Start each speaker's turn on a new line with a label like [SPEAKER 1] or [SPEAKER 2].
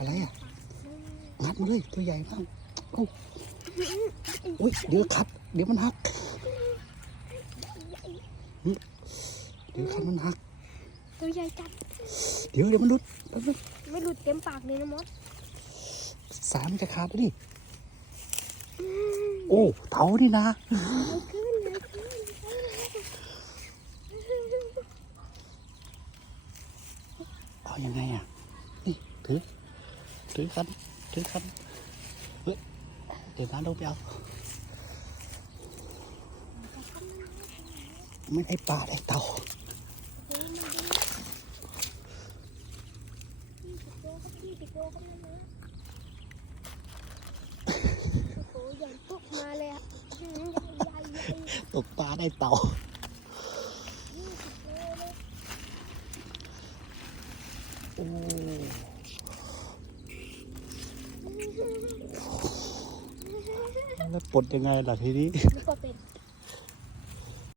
[SPEAKER 1] อะไรอะงัดมาเลยตัวใหญ่มากโอ้โอ้ยเดี๋ยวขัด เดี๋ยวมันหักหึเดี๋ยวขัดมันหัก
[SPEAKER 2] ตัวใหญ่จัด
[SPEAKER 1] เดี๋ยวเดี๋ยวมันหลุดแป๊บนึง
[SPEAKER 2] ไม่หลุดเต็มปากเลยนะมด
[SPEAKER 1] สายมันจะขาดแล้วดิโอ้เต่านี่นะ
[SPEAKER 2] เอาขึ้นเลยขึ้น
[SPEAKER 1] เอายังไงอะนี่ถือ thứ khăn thứ khăn để bán đâu béo
[SPEAKER 2] mấy cái bà để tàu. Tục ba đây
[SPEAKER 1] tàu. Ooh. แล้วปลดยังไงล่ะทีนี้
[SPEAKER 2] นี่ก็เป็น